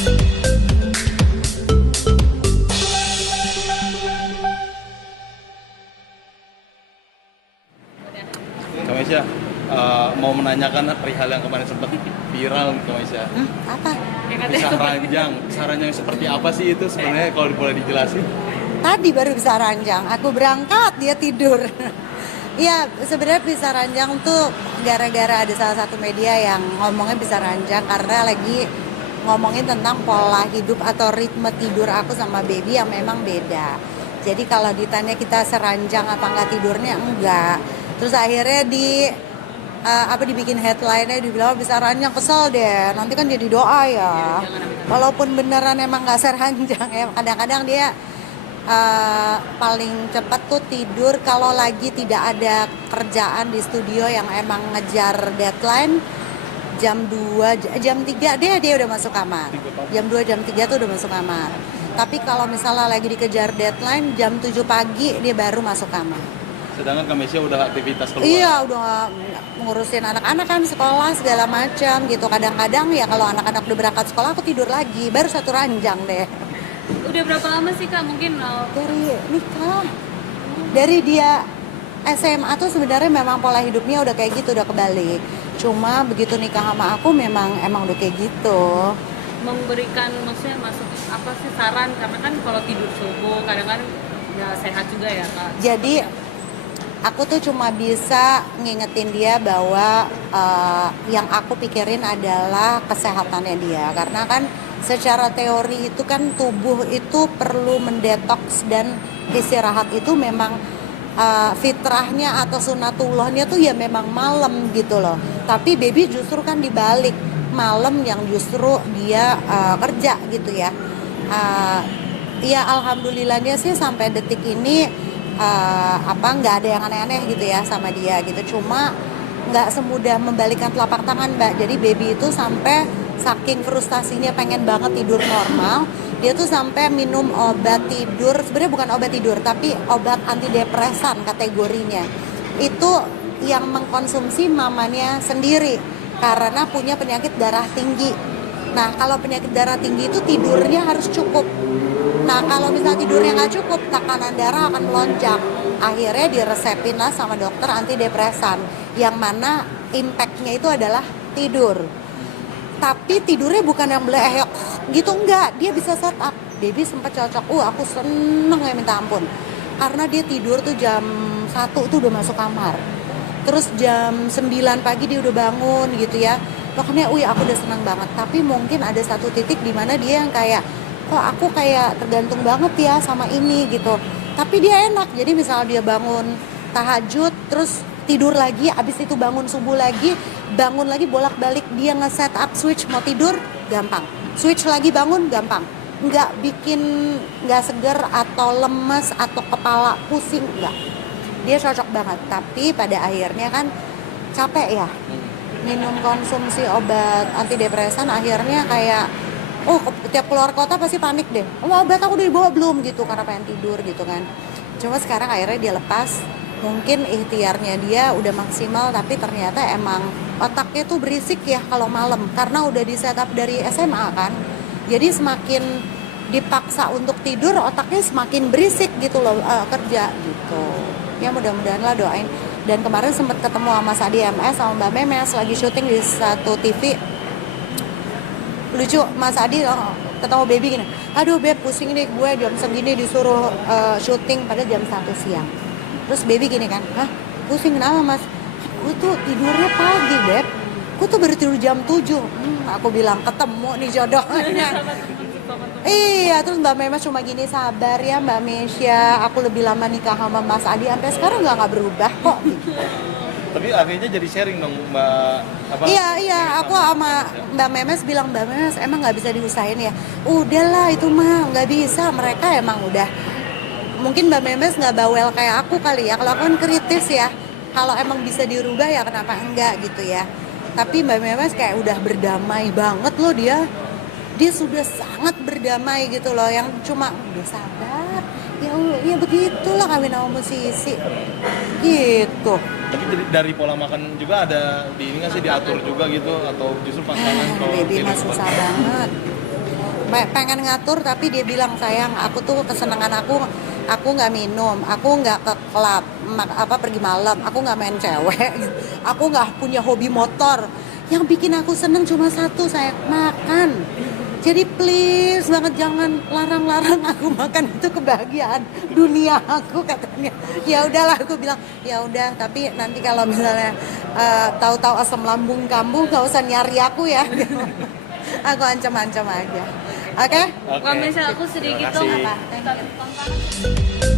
Kak Mesya, mau menanyakan perihal yang kemarin sempat viral Kak Mesya. Apa? Pisah ranjang seperti apa sih itu sebenarnya kalau boleh dijelasin? Tadi baru bisa ranjang, aku berangkat dia tidur. Iya, sebenarnya bisa ranjang tuh gara-gara ada salah satu media yang ngomongnya bisa ranjang karena lagi ngomongin tentang pola hidup atau ritme tidur aku sama baby yang memang beda. Jadi kalau ditanya kita seranjang apa enggak tidurnya, enggak. Terus akhirnya dibikin headline-nya dibilang bisa ranjang, kesel deh. Nanti kan jadi doa ya. Walaupun beneran emang nggak seranjang ya, kadang-kadang dia paling cepat tuh tidur kalau lagi tidak ada kerjaan di studio yang emang ngejar deadline. Jam 2, jam 3 dia udah masuk kamar. Jam 2, jam 3 tuh udah masuk kamar. Tapi kalau misalnya lagi dikejar deadline, jam 7 pagi dia baru masuk kamar. Sedangkan Kak Mesya udah aktivitas keluar. Iya, udah ngurusin anak-anak kan, sekolah segala macam gitu. Kadang-kadang ya kalau anak-anak udah berangkat sekolah aku tidur lagi, baru satu ranjang deh. Udah berapa lama sih Kak mungkin? Dari nikah, dari dia SMA tuh sebenarnya memang pola hidupnya udah kayak gitu, udah kebalik. Cuma begitu nikah sama aku emang udah kayak gitu. Memberikan maksudnya masuk apa sih saran, karena kan kalau tidur subuh kadang-kadang nggak sehat juga ya Kak. Jadi aku tuh cuma bisa ngingetin dia bahwa yang aku pikirin adalah kesehatannya dia. Karena kan secara teori itu kan tubuh itu perlu mendetoks dan istirahat itu memang fitrahnya atau sunatullahnya tuh ya memang malam gitu loh. Tapi baby justru kan dibalik, malam yang justru dia kerja gitu ya. Ya alhamdulillahnya sih sampai detik ini nggak ada yang aneh-aneh gitu ya sama dia gitu. Cuma nggak semudah membalikan telapak tangan Mbak. Jadi baby itu sampai saking frustasinya pengen banget tidur normal, dia tuh sampai minum obat tidur, sebenarnya bukan obat tidur tapi obat antidepresan kategorinya. Itu yang mengkonsumsi mamanya sendiri karena punya penyakit darah tinggi. Nah kalau penyakit darah tinggi itu tidurnya harus cukup. Nah kalau misalnya tidurnya nggak cukup, tekanan darah akan melonjak. Akhirnya diresepin lah sama dokter antidepresan, yang mana impactnya itu adalah tidur. Tapi tidurnya bukan yang belehek gitu, enggak. Dia bisa set up. Baby sempat cocok. Aku seneng ya minta ampun. Karena dia tidur tuh jam 1 tuh udah masuk kamar. Terus jam 9 pagi dia udah bangun gitu ya. Pokoknya aku udah seneng banget. Tapi mungkin ada satu titik di mana dia yang kayak, kok aku kayak tergantung banget ya sama ini gitu. Tapi dia enak. Jadi misalnya dia bangun tahajud terus tidur lagi, abis itu bangun subuh lagi, bangun lagi bolak-balik, dia nge-set up switch mau tidur, gampang. Switch lagi bangun, gampang. Nggak seger atau lemes atau kepala pusing, nggak. Dia cocok banget, tapi pada akhirnya kan capek ya. Minum konsumsi obat antidepresan akhirnya kayak, tiap keluar kota pasti panik deh. Obat aku udah dibawa belum gitu, karena pengen tidur gitu kan. Cuma sekarang akhirnya dia lepas. Mungkin ikhtiarnya dia udah maksimal, tapi ternyata emang otaknya tuh berisik ya kalau malam karena udah di setup dari SMA kan. Jadi semakin dipaksa untuk tidur, otaknya semakin berisik gitu loh, kerja gitu. Ya mudah-mudahan lah, doain. Dan kemarin sempat ketemu sama Sadi MS sama Mbak Memes lagi syuting di satu TV. Lucu, Mas Adi ketemu baby gini, aduh beb pusing nih gue jam segini disuruh syuting pada jam 1 siang. Terus baby gini kan, pusing kenapa mas? Gue tuh tidurnya pagi beb, gue tuh baru tidur jam 7. Aku bilang ketemu nih jodohnya. Iya, terus Mbak Memes cuma gini, sabar ya Mbak Mesya, aku lebih lama nikah sama Mas Adi sampai sekarang nggak berubah kok. Tapi akhirnya jadi sharing dong Mbak. Iya, aku sama Mbak Memes bilang, Mbak Memes emang nggak bisa diusahain ya? Udahlah itu mah nggak bisa, mereka emang udah. Mungkin Mbak Memes nggak bawel kayak aku kali ya, kalau aku kan kritis ya. Kalau emang bisa dirubah ya kenapa enggak gitu ya. Tapi Mbak Memes kayak udah berdamai banget loh dia. Dia sudah sangat berdamai gitu loh, yang cuma udah sabar. Ya begitulah kawin sama musisi. Gitu. Tapi dari pola makan juga ada di ini nggak sih, diatur juga gitu atau justru pasangan kalau baby mah susah banget. pengen ngatur tapi dia bilang sayang aku tuh kesenangan aku nggak minum, aku nggak ke klub, pergi malam, aku nggak main cewek, aku nggak punya hobi motor. Yang bikin aku seneng cuma satu, saya makan. Jadi please banget jangan larang-larang aku makan, itu kebahagiaan dunia aku katanya. Ya udahlah aku bilang ya udah, tapi nanti kalau misalnya tahu-tahu asam lambung kamu nggak usah nyari aku ya. Aku ancam-ancam aja. Oke? Kalau misalnya aku sedikit Terima dong kasih. apa? Thank you.